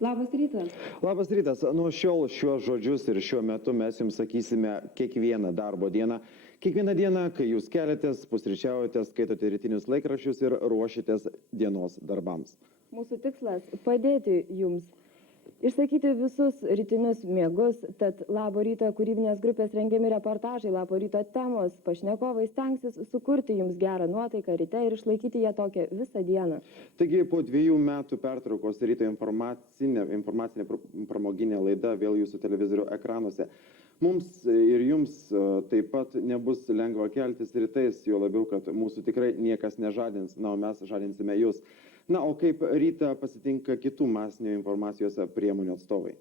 Labas rytas. Labas rytas. Nuo šiol šiuos žodžius ir šiuo metu mes jums sakysime kiekvieną darbo dieną. Kiekvieną dieną, kai jūs keliatės, pusryčiaujate, skaitote rytinius laikraščius ir ruošitės dienos darbams. Mūsų tikslas - padėti jums išsakyti visus rytinius miegus, tad Labo ryto kūrybinės grupės rengiami reportažai, Labo ryto temos, pašnekovai stengsis sukurti jums gerą nuotaiką ryte ir išlaikyti ją tokią visą dieną. Taigi po 2 metų pertraukos ryto informacinė pramoginė laida vėl jūsų televizorių ekranuose. Mums ir jums taip pat nebus lengva keltis rytais, jo labiau, kad mūsų tikrai niekas nežadins, na, o mes žadinsime jūs. Na, o kaip rytą pasitinka kitų masinio informacijos priemonių atstovai?